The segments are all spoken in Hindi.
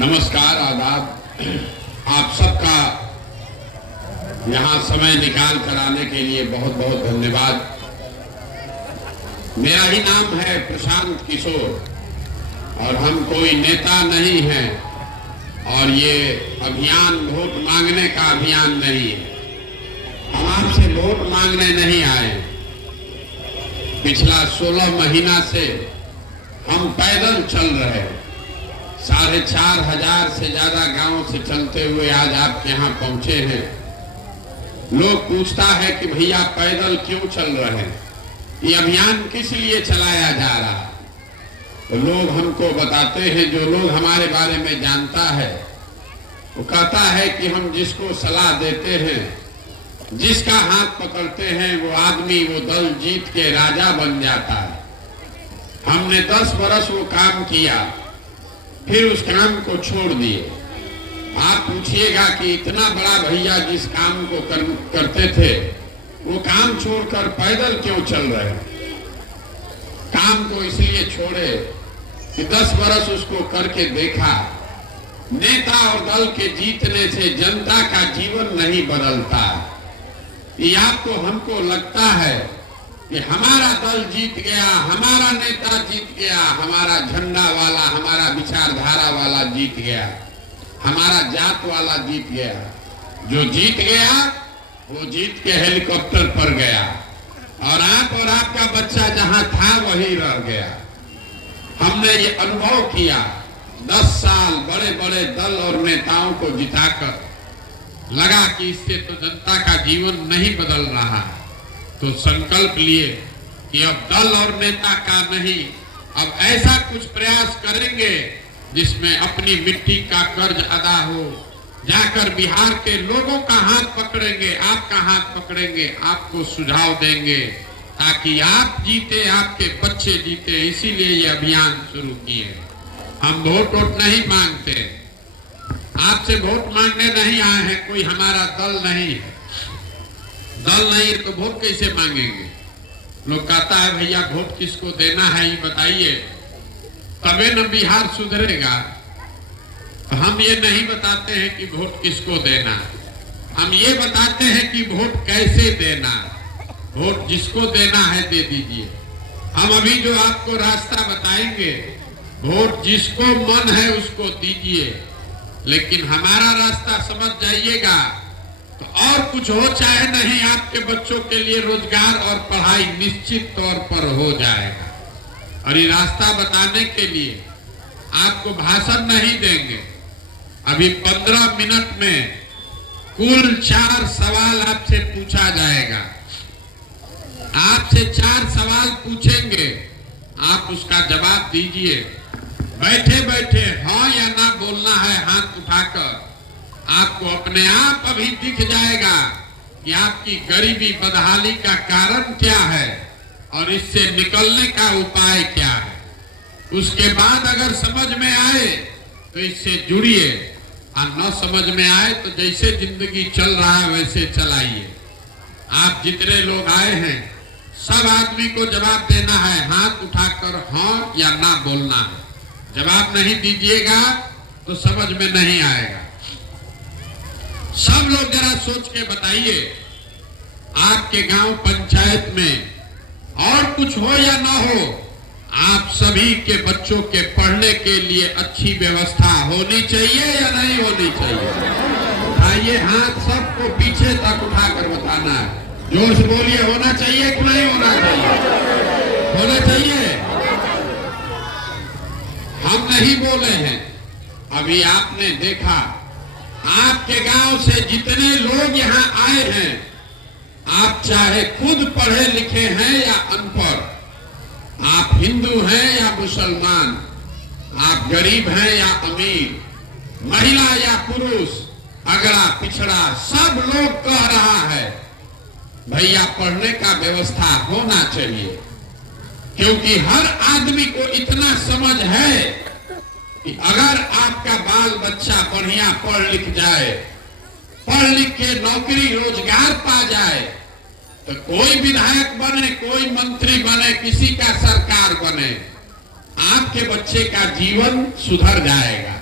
नमस्कार, आदाब। आप सबका यहाँ समय निकाल कर आने के लिए बहुत बहुत धन्यवाद। मेरा ही नाम है प्रशांत किशोर और हम कोई नेता नहीं हैं और ये अभियान वोट मांगने का अभियान नहीं है। हम आपसे वोट मांगने नहीं आए। पिछला 16 महीना से हम पैदल चल रहे हैं। 4,500 से ज्यादा गांव से चलते हुए आज आपके यहाँ पहुंचे हैं। लोग पूछता है कि भैया पैदल क्यों चल रहे हैं, ये अभियान किस लिए चलाया जा रहा है। तो लोग हमको बताते हैं, जो लोग हमारे बारे में जानता है वो कहता है कि हम जिसको सलाह देते हैं, जिसका हाथ पकड़ते हैं, वो आदमी वो दल जीत के राजा बन जाता है। हमने 10 बरस वो काम किया, फिर उस काम को छोड़ दिए। आप पूछिएगा कि इतना बड़ा भैया जिस काम को करते थे वो काम छोड़कर पैदल क्यों चल रहे हैं। काम को इसलिए छोड़े कि 10 बरस उसको करके देखा। नेता और दल के जीतने से जनता का जीवन नहीं बदलता। ये आपको हमको लगता है कि हमारा दल जीत गया, हमारा नेता जीत गया, हमारा झंडा वाला, हमारा विचारधारा वाला जीत गया, हमारा जात वाला जीत गया। जो जीत गया वो जीत के हेलीकॉप्टर पर गया और आप और आपका बच्चा जहां था वहीं रह गया। हमने ये अनुभव किया 10 साल बड़े बड़े दल और नेताओं को जिताकर। लगा कि इससे तो जनता का जीवन नहीं बदल रहा है, तो संकल्प लिए कि अब दल और नेता का नहीं, अब ऐसा कुछ प्रयास करेंगे जिसमें अपनी मिट्टी का कर्ज अदा हो। जाकर बिहार के लोगों का हाथ पकड़ेंगे, आपका हाथ पकड़ेंगे, आपको सुझाव देंगे ताकि आप जीते, आपके बच्चे जीते। इसीलिए ये अभियान शुरू किए। हम वोट नहीं मांगते, आपसे वोट मांगने नहीं आए हैं। कोई हमारा दल नहीं है। दल नहीं तो वोट कैसे मांगेंगे। लोग कहता है भैया वोट किसको देना है ये बताइए, तबे न बिहार सुधरेगा। तो हम ये नहीं बताते हैं कि वोट किसको देना, हम ये बताते हैं कि वोट कैसे देना। वोट जिसको देना है दे दीजिए। हम अभी जो आपको रास्ता बताएंगे, वोट जिसको मन है उसको दीजिए, लेकिन हमारा रास्ता समझ जाइएगा तो और कुछ हो चाहे नहीं, आपके बच्चों के लिए रोजगार और पढ़ाई निश्चित तौर पर हो जाएगा। और ये रास्ता बताने के लिए आपको भाषण नहीं देंगे। अभी 15 मिनट में कुल 4 सवाल आपसे पूछा जाएगा। आपसे 4 सवाल पूछेंगे, आप उसका जवाब दीजिए। बैठे बैठे हाँ या ना बोलना है हाथ उठाकर। आपको अपने आप अभी दिख जाएगा कि आपकी गरीबी बदहाली का कारण क्या है और इससे निकलने का उपाय क्या है। उसके बाद अगर समझ में आए तो इससे जुड़िए, और न समझ में आए तो जैसे जिंदगी चल रहा है वैसे चलाइए। आप जितने लोग आए हैं सब आदमी को जवाब देना है, हाथ उठाकर हाँ या ना बोलना है। जवाब नहीं दीजिएगा तो समझ में नहीं आएगा। सब लोग जरा सोच के बताइए, आपके गांव पंचायत में और कुछ हो या ना हो, आप सभी के बच्चों के पढ़ने के लिए अच्छी व्यवस्था होनी चाहिए या नहीं होनी चाहिए। आइए हाथ सबको पीछे तक उठाकर बताना है। जोर से बोलिए, होना चाहिए कि नहीं होना चाहिए। होना चाहिए। हम नहीं बोले हैं। अभी आपने देखा आपके गांव से जितने लोग यहाँ आए हैं, आप चाहे खुद पढ़े लिखे हैं या अनपढ़, आप हिंदू हैं या मुसलमान, आप गरीब हैं या अमीर, महिला या पुरुष, अगड़ा पिछड़ा, सब लोग कह रहा है भैया पढ़ने का व्यवस्था होना चाहिए। क्योंकि हर आदमी को इतना समझ है कि अगर आपका बाल बच्चा बढ़िया पढ़ लिख जाए, पढ़ लिख के नौकरी रोजगार पा जाए, तो कोई विधायक बने, कोई मंत्री बने, किसी का सरकार बने, आपके बच्चे का जीवन सुधर जाएगा।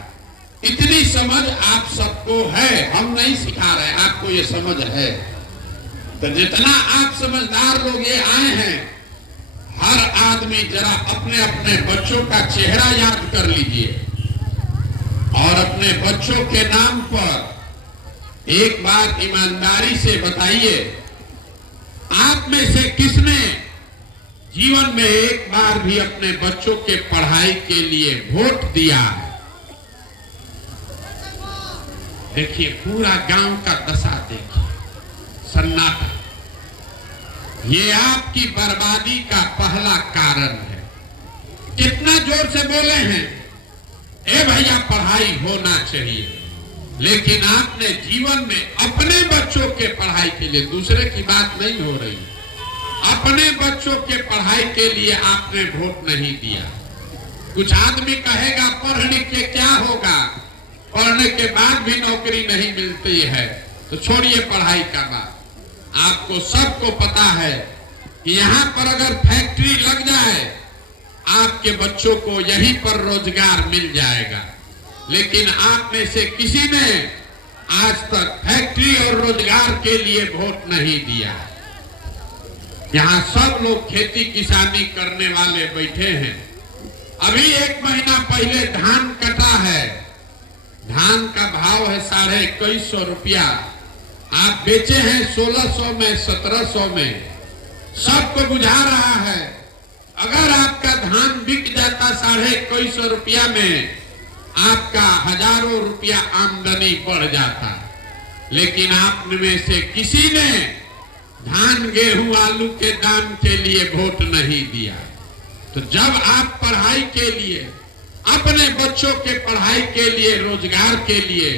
समझ आप सबको है, हम नहीं सिखा रहे, आपको ये समझ है। तो जितना आप समझदार लोग ये आए हैं, हर आदमी जरा अपने अपने बच्चों का चेहरा याद कर लीजिए और अपने बच्चों के नाम पर एक बात ईमानदारी से बताइए, आप में से किसने जीवन में एक बार भी अपने बच्चों के पढ़ाई के लिए वोट दिया है? देखिए पूरा गांव का दशा देखिए, सन्नाटा। ये आपकी बर्बादी का पहला कारण है। कितना जोर से बोले हैं, ए भैया पढ़ाई होना चाहिए, लेकिन आपने जीवन में अपने बच्चों के पढ़ाई के लिए, दूसरे की बात नहीं हो रही, अपने बच्चों के पढ़ाई के लिए आपने वोट नहीं दिया। कुछ आदमी कहेगा पढ़ लिख के क्या होगा, पढ़ने के बाद भी नौकरी नहीं मिलती है, तो छोड़िए पढ़ाई का बात। आपको सबको पता है कि यहाँ पर अगर फैक्ट्री लग जाए, आपके बच्चों को यहीं पर रोजगार मिल जाएगा। लेकिन आप में से किसी ने आज तक फैक्ट्री और रोजगार के लिए वोट नहीं दिया। यहाँ सब लोग खेती किसानी करने वाले बैठे हैं। अभी 1 महीना पहले धान कटा है, धान का भाव है 2150 रुपया, आप बेचे हैं 1600 में, 1700 में। सबको बुझा रहा है अगर आपका धान बिक जाता 2150 रुपया में, आपका हजारों रुपया आमदनी बढ़ जाता। लेकिन आप में से किसी ने धान गेहूं आलू के दाम के लिए वोट नहीं दिया। तो जब आप पढ़ाई के लिए, अपने बच्चों के पढ़ाई के लिए, रोजगार के लिए,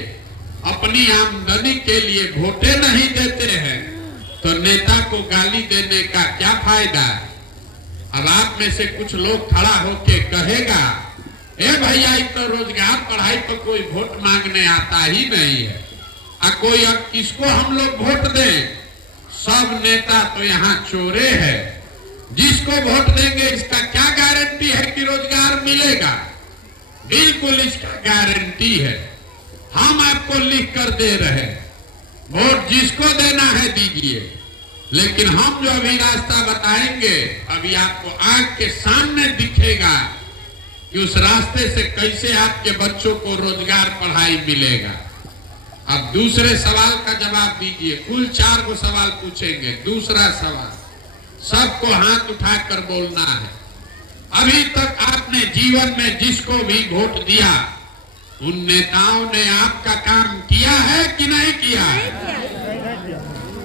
अपनी आमदनी के लिए वोटे नहीं देते हैं, तो नेता को गाली देने का क्या फायदा? अब आप में से कुछ लोग खड़ा होके कहेगा, ए भैया तो रोजगार पढ़ाई तो कोई वोट मांगने आता ही नहीं है, कोई अब किसको हम लोग वोट दें? सब नेता तो यहाँ चोरे हैं, जिसको वोट देंगे इसका क्या गारंटी है कि रोजगार मिलेगा? बिल्कुल इसका गारंटी है। हम आपको लिख कर दे रहे, वोट जिसको देना है दीजिए, लेकिन हम जो अभी रास्ता बताएंगे, अभी आपको आंख के सामने दिखेगा कि उस रास्ते से कैसे आपके बच्चों को रोजगार पढ़ाई मिलेगा। अब दूसरे सवाल का जवाब दीजिए, कुल 4 को सवाल पूछेंगे। दूसरा सवाल, सबको हाथ उठाकर बोलना है, अभी तक आपने जीवन में जिसको भी वोट दिया, उन नेताओं ने आपका काम किया है कि नहीं किया है?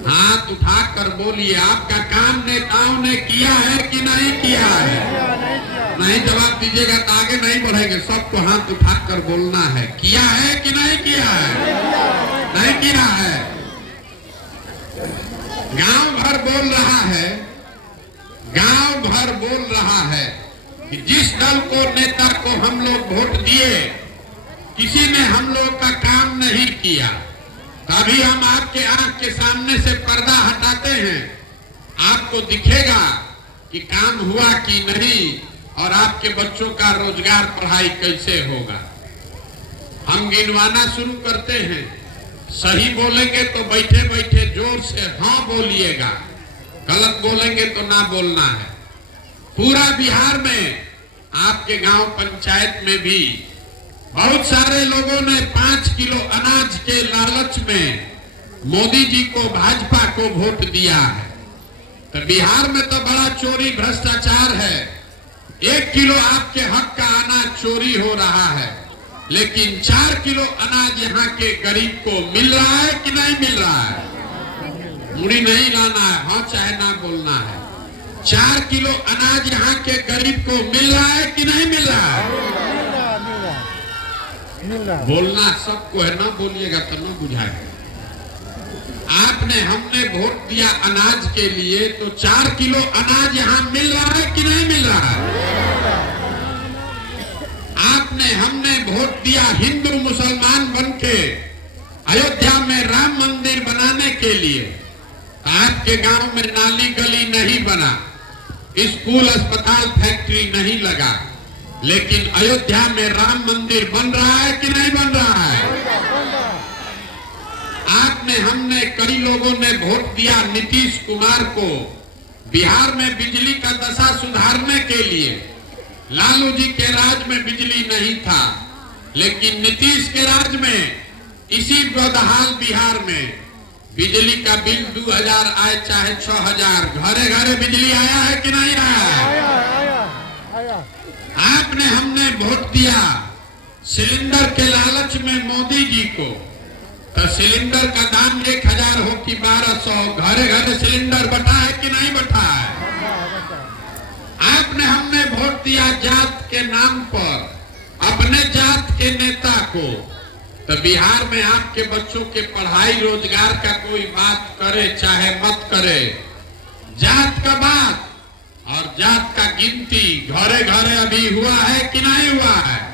हाथ उठाकर बोलिए, आपका काम नेताओं ने किया है कि नहीं किया है? नहीं जवाब दीजिएगा तो आगे नहीं बढ़ेंगे। सबको हाथ उठाकर बोलना है, किया है कि नहीं किया है? नहीं किया है। गांव भर बोल रहा है, गांव भर बोल रहा है कि जिस दल को, नेता को हम लोग वोट दिए, किसी ने हम लोग का काम नहीं किया। तभी हम आपके आंख के सामने से पर्दा हटाते हैं, आपको दिखेगा कि काम हुआ कि नहीं और आपके बच्चों का रोजगार पढ़ाई कैसे होगा। हम गिनवाना शुरू करते हैं, सही बोलेंगे तो बैठे बैठे जोर से हाँ बोलिएगा, गलत बोलेंगे तो ना बोलना है। पूरा बिहार में, आपके गांव पंचायत में भी बहुत सारे लोगों ने 5 किलो अनाज के लालच में मोदी जी को, भाजपा को वोट दिया है। तो बिहार में तो बड़ा चोरी भ्रष्टाचार है। 1 किलो आपके हक का अनाज चोरी हो रहा है, लेकिन 4 किलो अनाज यहाँ के गरीब को मिल रहा है कि नहीं मिल रहा है? मुड़ी नहीं लाना है, हाँ चाहे ना बोलना है। 4 किलो अनाज यहाँ के गरीब को मिल रहा है कि नहीं मिल रहा है? बोलना सबको है, ना बोलिएगा तो ना बुझाएगा। आपने, हमने वोट दिया अनाज के लिए, तो 4 किलो अनाज यहाँ मिल रहा है कि नहीं मिल रहा है? आपने, हमने वोट दिया हिंदू मुसलमान बनके अयोध्या में राम मंदिर बनाने के लिए, आपके गांव में नाली गली नहीं बना, स्कूल अस्पताल फैक्ट्री नहीं लगा, लेकिन अयोध्या में राम मंदिर बन रहा है कि नहीं बन रहा है? आपने हमने कई लोगों ने वोट दिया नीतीश कुमार को बिहार में बिजली का दशा सुधारने के लिए। लालू जी के राज में बिजली नहीं था, लेकिन नीतीश के राज में इसी बदहाल बिहार में बिजली का बिल 2000 आए चाहे 6000, घरे घरे बिजली आया है कि नहीं आया? आपने हमने वोट दिया सिलेंडर के लालच में मोदी जी को, तो सिलेंडर का दाम 1000 हो कि 1200, घरे घरे सिलेंडर बटा है कि नहीं बटा है? आपने हमने वोट दिया जात के नाम पर अपने जात के नेता को, तो बिहार में आपके बच्चों के पढ़ाई रोजगार का कोई बात करे चाहे मत करे, जात का बात और जात का गिनती घरे घरे अभी हुआ है कि नहीं हुआ है?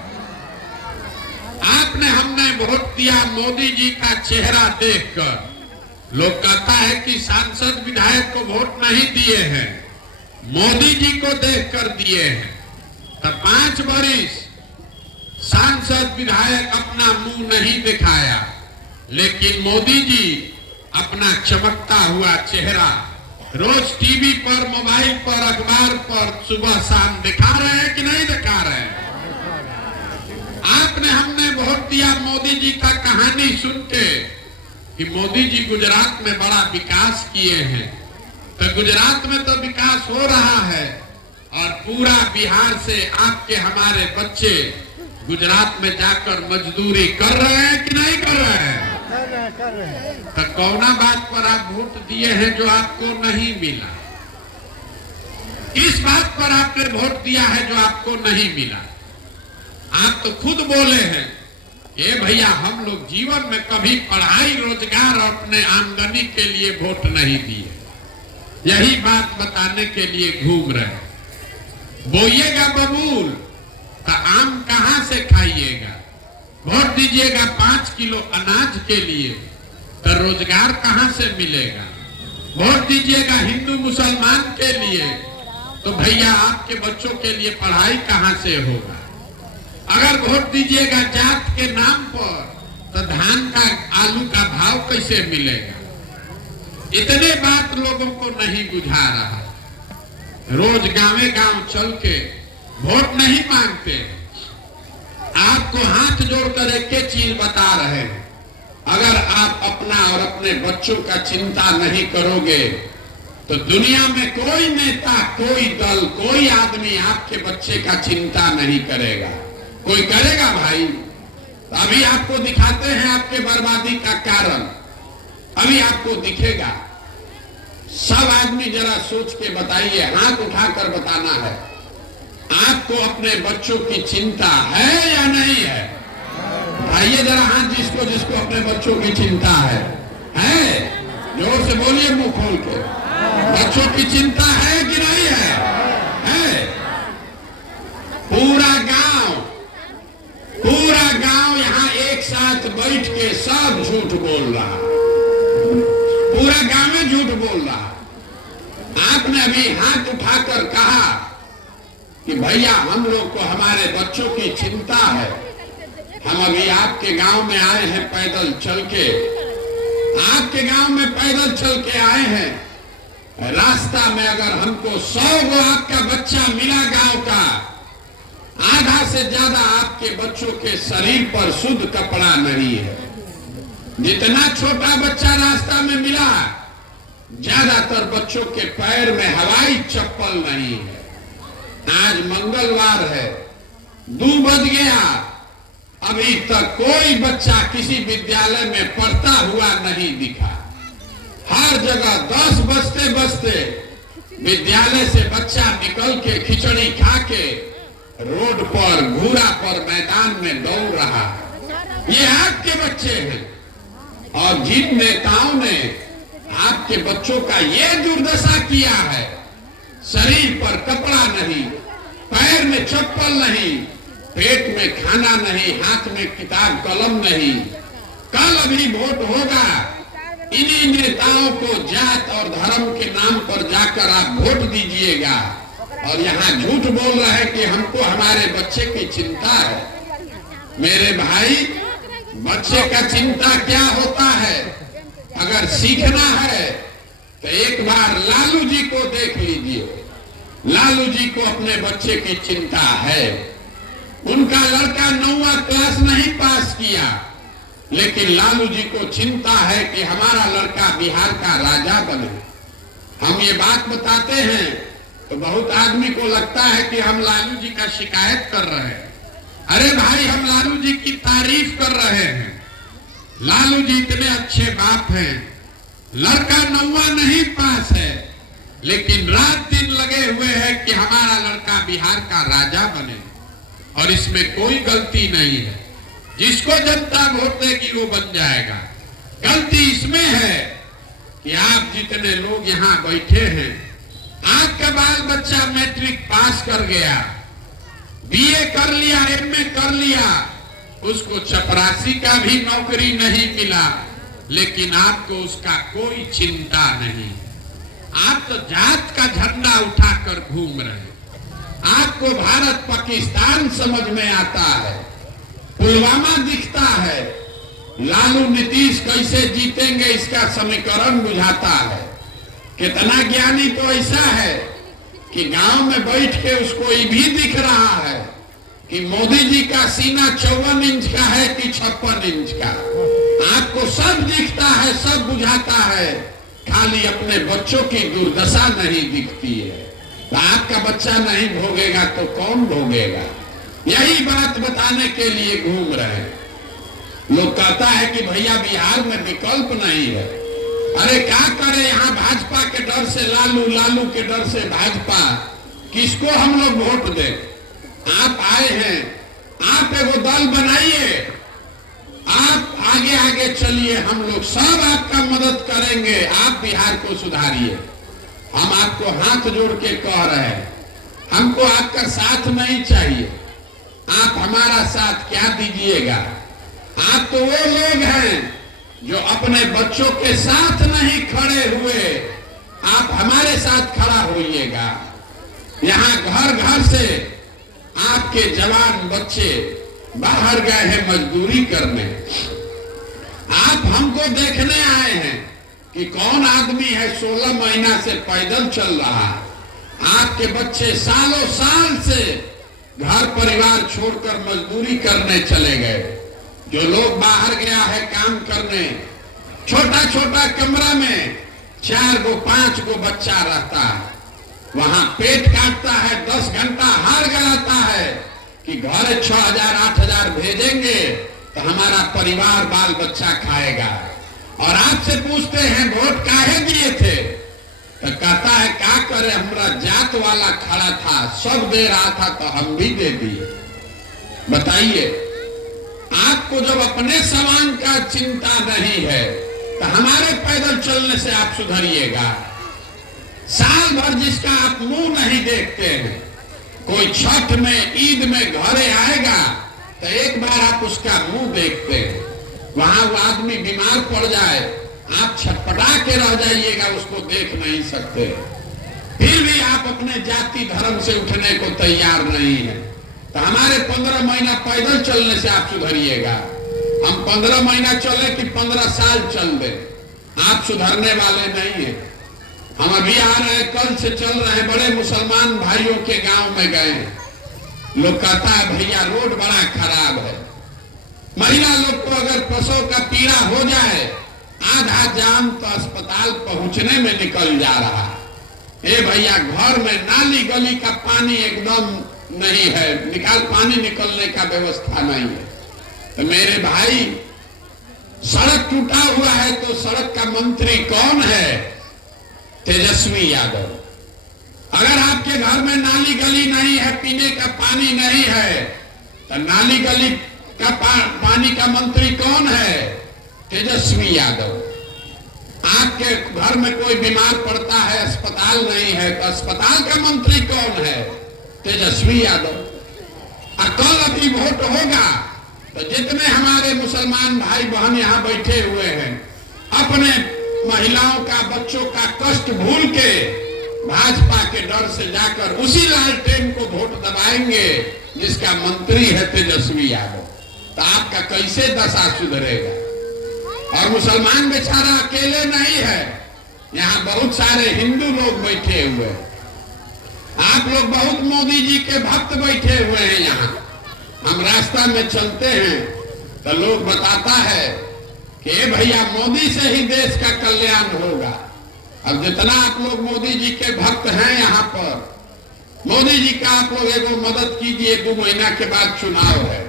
आपने हमने वोट दिया मोदी जी का चेहरा देखकर। लोग कहता है कि सांसद विधायक को वोट नहीं दिए हैं, मोदी जी को देखकर दिए हैं। तो 5 वर्ष सांसद विधायक अपना मुंह नहीं दिखाया, लेकिन मोदी जी अपना चमकता हुआ चेहरा रोज टीवी पर, मोबाइल पर, अखबार पर सुबह शाम दिखा रहे हैं कि नहीं दिखा रहे हैं? आपने हमने वोट दिया मोदी जी का कहानी सुन के कि मोदी जी गुजरात में बड़ा विकास किए हैं। तो गुजरात में तो विकास हो रहा है और पूरा बिहार से आपके हमारे बच्चे गुजरात में जाकर मजदूरी कर रहे हैं कि नहीं कर रहे हैं? कर रहे हैं। तो कौना बात पर आप वोट दिए हैं जो आपको नहीं मिला? किस बात पर आपने वोट दिया है जो आपको नहीं मिला? आप तो खुद बोले हैं कि भैया हम लोग जीवन में कभी पढ़ाई रोजगार और अपने आमदनी के लिए वोट नहीं दिए। यही बात बताने के लिए घूम रहे हैं। बोइएगा बबूल तो आम कहां से खाइएगा? वोट दीजिएगा 5 किलो अनाज के लिए तो रोजगार कहां से मिलेगा? वोट दीजिएगा हिंदू मुसलमान के लिए तो भैया आपके बच्चों के लिए पढ़ाई कहां से होगा? अगर वोट दीजिएगा जात के नाम पर तो धान का आलू का भाव कैसे मिलेगा? इतने बात लोगों को नहीं बुझा रहा। रोज गांवे गांव चल के वोट नहीं मांगते। आपको हाथ जोड़कर एक चीज बता रहे हैं, अगर आप अपना और अपने बच्चों का चिंता नहीं करोगे तो दुनिया में कोई नेता, कोई दल, कोई आदमी आपके बच्चे का चिंता नहीं करेगा। कोई करेगा भाई? तो अभी आपको दिखाते हैं आपके बर्बादी का कारण, अभी आपको दिखेगा। सब आदमी जरा सोच के बताइए, हाथ उठाकर बताना है, आपको अपने बच्चों की चिंता है या नहीं है? आइए जरा हाथ, जिसको जिसको अपने बच्चों की चिंता है जोर से बोलिए, मुंह खोल के। बच्चों की चिंता है कि नहीं है? पूरा गांव यहाँ एक साथ बैठ के सब झूठ बोल रहा, पूरा गांव में झूठ बोल रहा। आपने अभी हाथ उठाकर कहा कि भैया हम लोग को हमारे बच्चों की चिंता है। हम अभी आपके गांव में आए हैं पैदल चल के, आपके गांव में पैदल चल के आए हैं। रास्ता में अगर हमको 100 गो आपका बच्चा मिला गांव का, आधा से ज्यादा आपके बच्चों के शरीर पर शुद्ध कपड़ा नहीं है। जितना छोटा बच्चा रास्ता में मिला, ज्यादातर बच्चों के पैर में हवाई चप्पल नहीं है। आज मंगलवार है, 2 बज गया, अभी तक कोई बच्चा किसी विद्यालय में पढ़ता हुआ नहीं दिखा। हर जगह 10 बजते बजते विद्यालय से बच्चा निकल के खिचड़ी खा के रोड पर, घूरा पर, मैदान में दौड़ रहा। ये आपके बच्चे हैं। और जिन नेताओं ने आपके बच्चों का ये दुर्दशा किया है, शरीर पर कपड़ा नहीं, पैर में चप्पल नहीं, पेट में खाना नहीं, हाथ में किताब कलम नहीं। कल अभी वोट होगा, इन्हीं नेताओं को जात और धर्म के नाम पर जाकर आप वोट दीजिएगा और यहाँ झूठ बोल रहे हैं कि हमको हमारे बच्चे की चिंता है। मेरे भाई, बच्चे का चिंता क्या होता है? अगर सीखना है तो एक बार लालू जी को देख लीजिए। लालू जी को अपने बच्चे की चिंता है। उनका लड़का 9वां क्लास नहीं पास किया, लेकिन लालू जी को चिंता है कि हमारा लड़का बिहार का राजा बने। हम ये बात बताते हैं तो बहुत आदमी को लगता है कि हम लालू जी का शिकायत कर रहे हैं। अरे भाई, हम लालू जी की तारीफ कर रहे हैं। लालू जी इतने अच्छे बाप हैं। लड़का 9वां नहीं पास है, लेकिन रात दिन लगे हुए हैं कि हमारा लड़का बिहार का राजा बने, और इसमें कोई गलती नहीं है। जिसको जनता वोट देगी वो बन जाएगा। गलती इसमें है कि आप जितने लोग यहाँ बैठे हैं, आपका बाल बच्चा मैट्रिक पास कर गया, बीए कर लिया, एमए कर लिया, उसको चपरासी का भी नौकरी नहीं मिला, लेकिन आपको उसका कोई चिंता नहीं। आप तो जात का झंडा उठाकर घूम रहे हैं। आपको भारत पाकिस्तान समझ में आता है, पुलवामा दिखता है, लालू नीतीश कैसे जीतेंगे इसका समीकरण बुझाता है। कितना ज्ञानी तो ऐसा है कि गांव में बैठ के उसको ये भी दिख रहा है कि मोदी जी का सीना 54 इंच का है कि 56 इंच का। आपको सब दिखता है, सब बुझाता है, खाली अपने बच्चों की दुर्दशा नहीं दिखती है। तो आपका बच्चा नहीं भोगेगा तो कौन भोगेगा? यही बात बताने के लिए घूम रहे हैं। लोग कहता है कि भैया बिहार में विकल्प नहीं है। अरे क्या करे, यहाँ भाजपा के डर से लालू, लालू के डर से भाजपा, किसको हम लोग वोट दें? आप आए हैं, आप एगो दल बनाइए, आप आगे आगे चलिए, हम लोग सब आपका मदद करेंगे, आप बिहार को सुधारिए। हम आपको हाथ जोड़ के कह रहे हैं, हमको आपका साथ नहीं चाहिए। आप हमारा साथ क्या दीजिएगा? आप तो वो लोग हैं जो अपने बच्चों के साथ नहीं खड़े हुए, आप हमारे साथ खड़ा होइएगा। यहाँ घर घर से आपके जवान बच्चे बाहर गए हैं मजदूरी करने। आप हमको देखने आए हैं कि कौन आदमी है 16 महीना से पैदल चल रहा है। आपके बच्चे सालों साल से घर परिवार छोड़कर मजदूरी करने चले गए। जो लोग बाहर गया है काम करने, छोटा छोटा कमरा में 4 गो 5 गो बच्चा रहता है, वहां पेट काटता है, 10 घंटा हार गलाता है कि घर 6,000 8,000 भेजेंगे तो हमारा परिवार बाल बच्चा खाएगा। और आपसे पूछते हैं वोट काहे दिए थे, तो कहता है क्या करे, हमारा जात वाला खड़ा था, सब दे रहा था तो हम भी दे दिए। बताइए, आपको जब अपने समान का चिंता नहीं है तो हमारे पैदल चलने से आप सुधरिएगा। साल भर जिसका आप मुंह नहीं देखते हैं, कोई छठ में ईद में घरे आएगा तो एक बार आप उसका मुंह देखते हैं, वहां वो आदमी बीमार पड़ जाए, आप छटपटा के रह जाइएगा, उसको देख नहीं सकते। फिर भी आप अपने जाति धर्म से उठने को तैयार नहीं है। तो हमारे 15 महीना पैदल चलने से आप सुधरिएगा। हम 15 महीना चले कि 15 साल चल दे, आप सुधरने वाले नहीं है। हम अभी आ रहे हैं, कल से चल रहे हैं, बड़े मुसलमान भाइयों के गांव में गए हैं। लोग कहता है भैया रोड बड़ा खराब है। महिला लोग को अगर प्रसव का पीड़ा हो जाए, आधा जान तो अस्पताल पहुंचने में निकल जा रहा है। ए भैया, घर में नाली गली का पानी एकदम नहीं है, पानी निकलने का व्यवस्था नहीं है। तो मेरे भाई, सड़क टूटा हुआ है तो सड़क का मंत्री कौन है? तेजस्वी यादव। अगर आपके घर में नाली गली नहीं है, पीने का पानी नहीं है, तो नाली गली का पानी का मंत्री कौन है? तेजस्वी यादव। आपके घर में कोई बीमार पड़ता है, अस्पताल नहीं है, तो अस्पताल का मंत्री कौन है? तेजस्वी यादव। और कल अभी वोट होगा तो जितने हमारे मुसलमान भाई बहन यहाँ बैठे हुए हैं, अपने महिलाओं का, बच्चों का कष्ट भूल के भाजपा के डर से जाकर उसी लालटेन को वोट दबाएंगे जिसका मंत्री है तेजस्वी यादव। तो आपका कैसे दशा सुधरेगा? और मुसलमान बेचारा अकेले नहीं है, यहाँ बहुत सारे हिंदू लोग बैठे हुए हैं। आप लोग बहुत मोदी जी के भक्त बैठे हुए हैं यहाँ। हम रास्ता में चलते हैं तो लोग बताता है कि भैया मोदी से ही देश का कल्याण होगा। अब जितना आप लोग मोदी जी के भक्त हैं यहाँ पर, मोदी जी का आप लोग एगो मदद कीजिए। 2 महीना के बाद चुनाव है।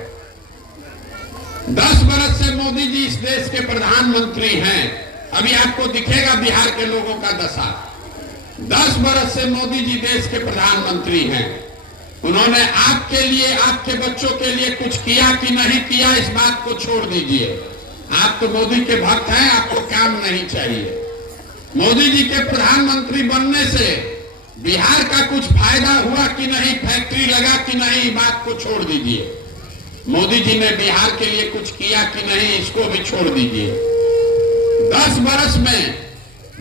10 बरस से मोदी जी इस देश के प्रधानमंत्री हैं। अभी आपको दिखेगा बिहार के लोगों का दशा। 10 बरस से मोदी जी देश के प्रधानमंत्री हैं। उन्होंने आपके लिए, आपके बच्चों के लिए कुछ किया कि नहीं किया, इस बात को छोड़ दीजिए। आप तो मोदी के भक्त हैं, आपको काम नहीं चाहिए। मोदी जी के प्रधानमंत्री बनने से बिहार का कुछ फायदा हुआ कि नहीं, फैक्ट्री लगा कि नहीं, बात को छोड़ दीजिए। मोदी जी ने बिहार के लिए कुछ किया कि नहीं, इसको भी छोड़ दीजिए। 10 बरस में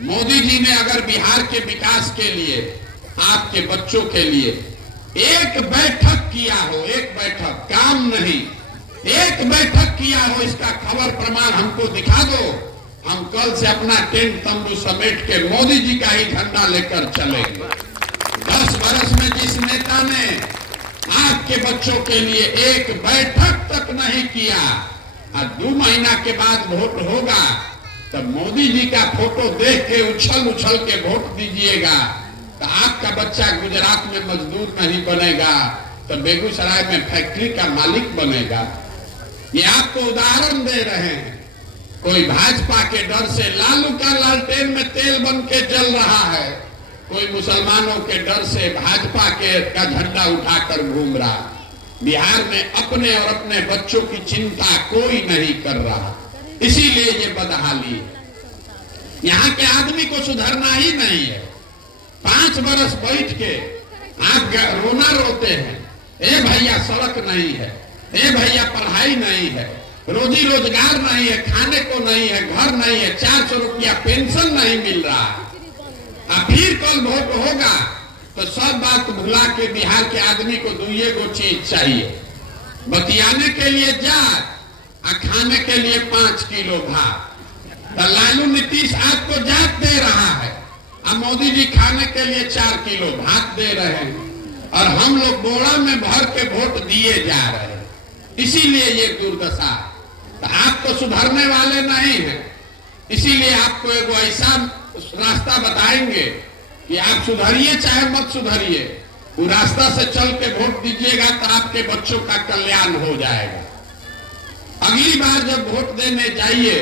मोदी जी ने अगर बिहार के विकास के लिए, आपके बच्चों के लिए एक बैठक किया हो, एक बैठक, काम नहीं, एक बैठक किया हो, इसका खबर प्रमाण हमको दिखा दो। हम कल से अपना टेंट तंबू समेट के मोदी जी का ही झंडा लेकर चलेंगे। 10 बरस में जिस नेता ने आपके बच्चों के लिए एक बैठक तक नहीं किया, और 2 महीना के बाद वोट होगा तब मोदी जी का फोटो देख के उछल उछल के वोट दीजिएगा, तो आपका बच्चा गुजरात में मजदूर नहीं बनेगा तो बेगूसराय में फैक्ट्री का मालिक बनेगा। ये आपको उदाहरण दे रहे हैं। कोई भाजपा के डर से लालू का लालटेन में तेल बन के जल रहा है, कोई मुसलमानों के डर से भाजपा के का झंडा उठाकर घूम रहा। बिहार में अपने और अपने बच्चों की चिंता कोई नहीं कर रहा, इसीलिए ये बदहाली है। यहाँ के आदमी को सुधरना ही नहीं है। 5 बरस बैठ के आप रोना रोते हैं, ए भैया सड़क नहीं है, ए भैया पढ़ाई नहीं है, रोजी रोजगार नहीं है, खाने को नहीं है, घर नहीं है, 400 रुपया पेंशन नहीं मिल रहा। अब फिर कल वोट होगा तो सब बात भुला के बिहार के आदमी को 2 चीज चाहिए, बतियाने के लिए जात और खाने के लिए 5 किलो भात। तो लालू नीतीश आपको जात दे रहा है, अब मोदी जी खाने के लिए 4 किलो भात दे रहे हैं, और हम लोग बोरा में भर के वोट दिए जा रहे हैं। इसीलिए ये दुर्दशा। तो आप तो सुधरने वाले नहीं हैं, इसीलिए आपको एक ऐसा रास्ता बताएंगे कि आप सुधरिए चाहे मत सुधरिए, वो रास्ता से चल के वोट दीजिएगा तो आपके बच्चों का कल्याण हो जाएगा। अगली बार जब वोट देने जाइए,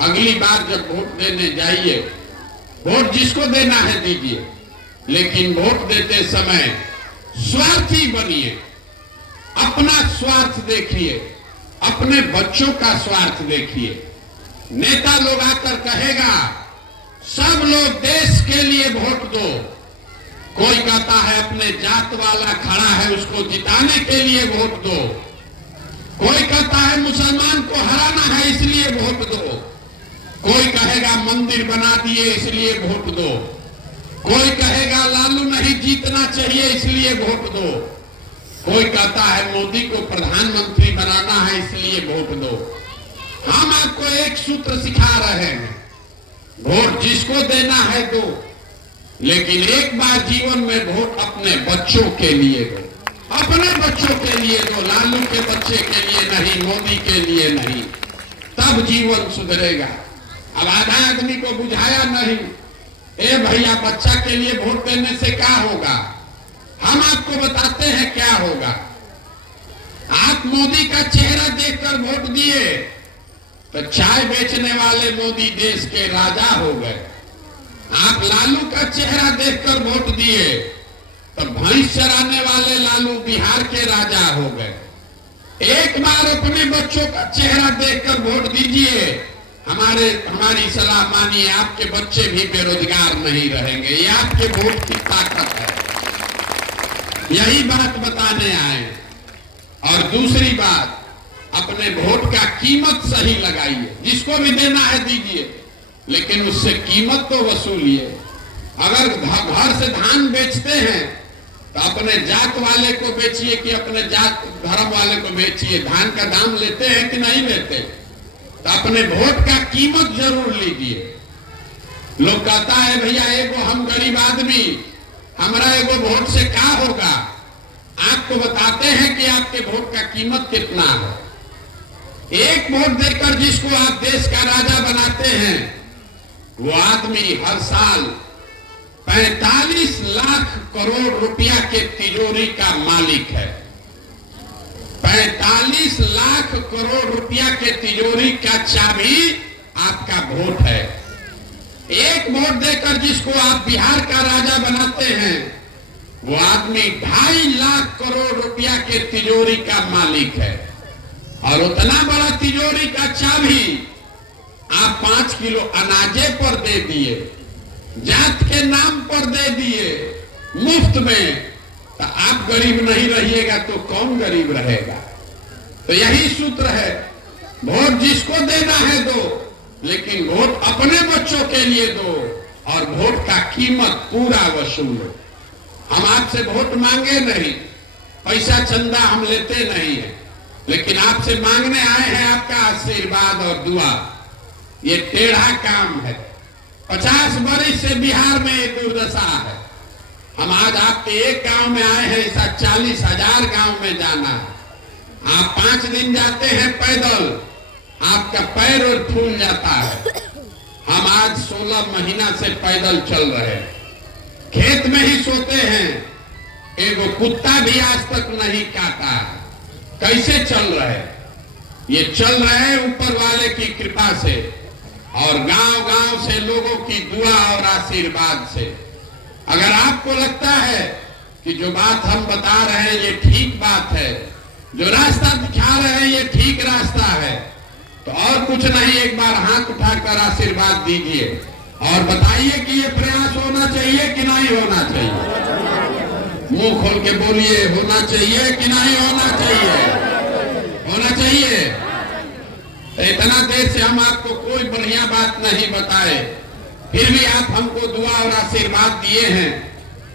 अगली बार जब वोट देने जाइए, वोट जिसको देना है दीजिए, लेकिन वोट देते समय स्वार्थी बनिए। अपना स्वार्थ देखिए, अपने बच्चों का स्वार्थ देखिए। नेता लोग आकर कहेगा सब लोग देश के लिए वोट दो, कोई कहता है अपने जात वाला खड़ा है उसको जिताने के लिए वोट दो, कोई कहता है मुसलमान को हराना है इसलिए वोट दो, कोई कहेगा मंदिर बना दिए इसलिए वोट दो, कोई कहेगा लालू नहीं जीतना चाहिए इसलिए वोट दो, कोई कहता है मोदी को प्रधानमंत्री बनाना है इसलिए वोट दो। हम आपको एक सूत्र सिखा रहे हैं, वोट जिसको देना है दो, लेकिन एक बार जीवन में वोट अपने बच्चों के लिए दो, अपने बच्चों के लिए दो, लालू के बच्चे के लिए नहीं, मोदी के लिए नहीं, तब जीवन सुधरेगा। अब आधा आदमी को बुझाया नहीं, ए भैया बच्चा के लिए वोट देने से क्या होगा, हम आपको बताते हैं क्या होगा। आप मोदी का चेहरा देखकर वोट दिए तो चाय बेचने वाले मोदी देश के राजा हो गए। आप लालू का चेहरा देखकर वोट दिए तो भैंस चराने वाले लालू बिहार के राजा हो गए। एक बार अपने बच्चों का चेहरा देखकर वोट दीजिए, हमारी सलाह मानिए, आपके बच्चे भी बेरोजगार नहीं रहेंगे। ये आपके वोट की ताकत है, यही बात बताने आए। और दूसरी बात, अपने वोट का कीमत सही लगाइए, जिसको भी देना है दीजिए, लेकिन उससे कीमत तो वसूलिए। अगर घर से धान बेचते हैं तो अपने जात वाले को बेचिए कि अपने जात धर्म वाले को बेचिए, धान का दाम लेते हैं कि नहीं लेते? तो अपने वोट का कीमत जरूर लीजिए। लोग कहता है भैया एगो हम गरीब आदमी, हमारा एगो वोट से क्या होगा। आपको बताते हैं कि आपके वोट का कीमत कितना है। एक वोट देकर जिसको आप देश का राजा बनाते हैं, वो आदमी हर साल 45 लाख करोड़ रुपया के तिजोरी का मालिक है। 45 लाख करोड़ रुपया के तिजोरी का चाबी आपका वोट है। एक वोट देकर जिसको आप बिहार का राजा बनाते हैं, वो आदमी 2.5 लाख करोड़ रुपया के तिजोरी का मालिक है। और उतना बड़ा तिजोरी का चाबी आप 5 किलो अनाजे पर दे दिए, जात के नाम पर दे दिए मुफ्त में, तो आप गरीब नहीं रहिएगा तो कौन गरीब रहेगा। तो यही सूत्र है, वोट जिसको देना है दो, लेकिन वोट अपने बच्चों के लिए दो और वोट का कीमत पूरा वसूलो। हम आपसे वोट मांगे नहीं, पैसा चंदा हम लेते नहीं है, लेकिन आपसे मांगने आए हैं आपका आशीर्वाद और दुआ। ये टेढ़ा काम है। 50 बरस से बिहार में ये दुर्दशा है। हम आज आपके एक गांव में आए हैं, ऐसा 40,000 गांव में जाना है। आप 5 दिन जाते हैं पैदल, आपका पैर और फूल जाता है। हम आज 16 महीना से पैदल चल रहे हैं, खेत में ही सोते हैं, एगो कुत्ता भी आज तक नहीं काटा। कैसे चल रहे? ये चल रहे हैं ऊपर वाले की कृपा से और गांव-गांव से लोगों की दुआ और आशीर्वाद से। अगर आपको लगता है कि जो बात हम बता रहे हैं ये ठीक बात है, जो रास्ता दिखा रहे हैं ये ठीक रास्ता है, तो और कुछ नहीं, एक बार हाथ उठाकर आशीर्वाद दीजिए और बताइए कि ये प्रयास होना चाहिए कि नहीं होना चाहिए। मुंह खोल के बोलिए, होना चाहिए कि नहीं होना चाहिए? होना चाहिए। तो इतना देर से हम आपको कोई बढ़िया बात नहीं बताए, फिर भी आप हमको दुआ और आशीर्वाद दिए हैं,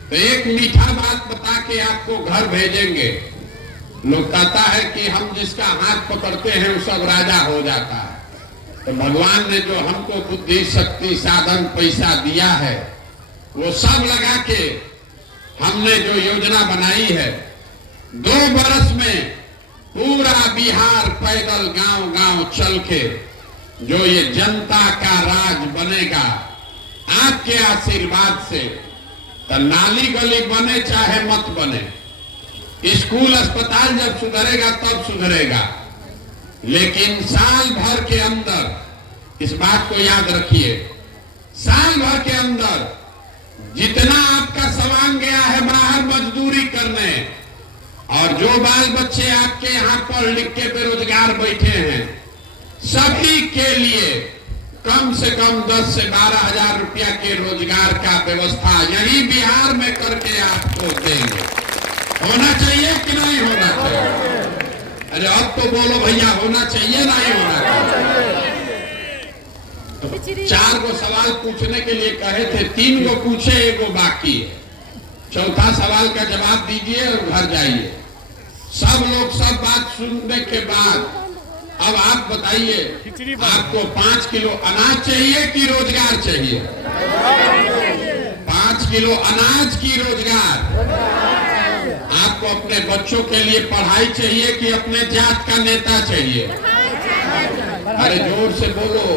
तो एक मीठा बात बता के आपको घर भेजेंगे। लोग कहता है कि हम जिसका हाथ पकड़ते हैं वो सब राजा हो जाता है। तो भगवान ने जो हमको बुद्धि, शक्ति, साधन, पैसा दिया है, वो सब लगा के हमने जो योजना बनाई है, 2 बरस में पूरा बिहार पैदल गांव-गांव चल के जो ये जनता का राज बनेगा आपके आशीर्वाद से, तो नाली गली बने चाहे मत बने, स्कूल अस्पताल जब सुधरेगा तब सुधरेगा, लेकिन साल भर के अंदर इस बात को याद रखिए, साल भर के अंदर जितना आपका सवांग गया है बाहर मजदूरी करने, और जो बाल बच्चे आपके यहाँ पढ़ लिख के बेरोजगार बैठे हैं, सभी के लिए कम से कम 10 से 12 हजार रुपया के रोजगार का व्यवस्था यही बिहार में करके आपको देंगे। होना चाहिए कि नहीं होना चाहिए? अरे अब तो बोलो भैया, होना चाहिए नहीं होना चाहिए? तो 4 गो सवाल पूछने के लिए कहे थे, 3 गो पूछे, एगो बाकी है। चौथा सवाल का जवाब दीजिए और घर जाइए। सब लोग सब बात सुनने के बाद अब आप बताइए, आपको 5 किलो अनाज चाहिए कि रोजगार चाहिए? 5 किलो अनाज की रोजगार। आपको अपने बच्चों के लिए पढ़ाई चाहिए कि अपने जात का नेता चाहिए? अरे जोर से बोलो,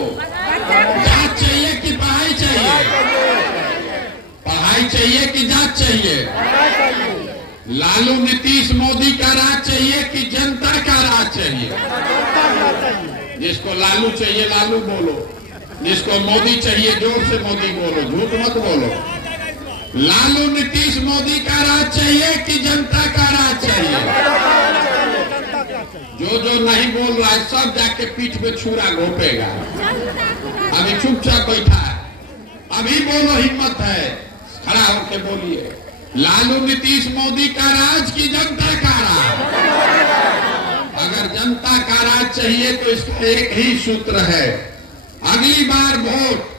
जात चाहिए कि पढ़ाई चाहिए? पढ़ाई चाहिए कि जात चाहिए? लालू नीतीश मोदी का राज चाहिए कि जनता का राज चाहिए? जिसको लालू चाहिए लालू बोलो, जिसको मोदी चाहिए जोर से मोदी बोलो, झूठ मत बोलो। लालू नीतीश मोदी का राज चाहिए कि जनता का राज चाहिए? जो नहीं बोल रहा है सब जाके पीठ पे छुरा घोपेगा। अभी चुपचाप बैठा है, अभी बोलो, हिम्मत है, खड़ा होके बोलिए, लालू नीतीश मोदी का राज की जनता का राज? अगर जनता का राज चाहिए तो इसका एक ही सूत्र है, अगली बार वोट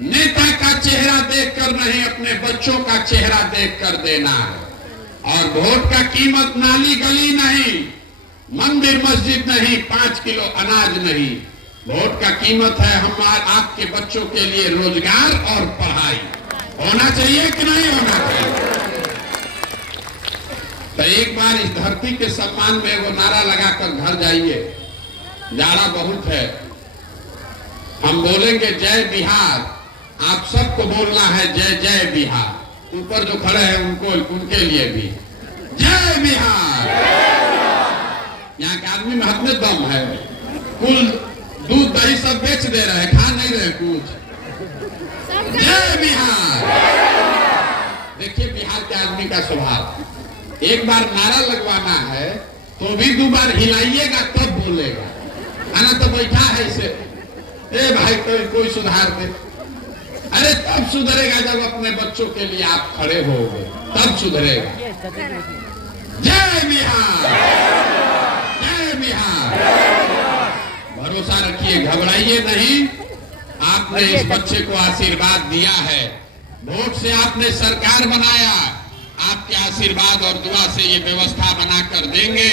नेता का चेहरा देखकर नहीं, अपने बच्चों का चेहरा देखकर देना है। और वोट का कीमत नाली गली नहीं, मंदिर मस्जिद नहीं, 5 किलो अनाज नहीं, वोट का कीमत है हम आपके बच्चों के लिए रोजगार और पढ़ाई। होना चाहिए कि नहीं होना चाहिए? तो एक बार इस धरती के सम्मान में वो नारा लगाकर घर जाइए। जाड़ा बहुत है, हम बोलेंगे जय बिहार। आप सबको बोलना है जय जय बिहार। ऊपर जो खड़े हैं उनको, उनके लिए भी जय बिहार। यहाँ के आदमी में हाथ में दम है, कुल दूध दही सब बेच दे रहे हैं, खा नहीं रहे कुछ। जय बिहार। देखिए बिहार के आदमी का स्वभाव, एक बार नारा लगवाना है तो भी 2 बार हिलाइएगा तब बोलेगा, है ना? तो बैठा है इसे, ए भाई कोई सुधार दे। अरे तब सुधरेगा जब अपने बच्चों के लिए आप खड़े होगे, तब सुधरेगा। जय बिहार, जय बिहार। भरोसा रखिए, घबराइए नहीं। आपने इस बच्चे को आशीर्वाद दिया है, वोट से आपने सरकार बनाया, आपके आशीर्वाद और दुआ से ये व्यवस्था बनाकर देंगे।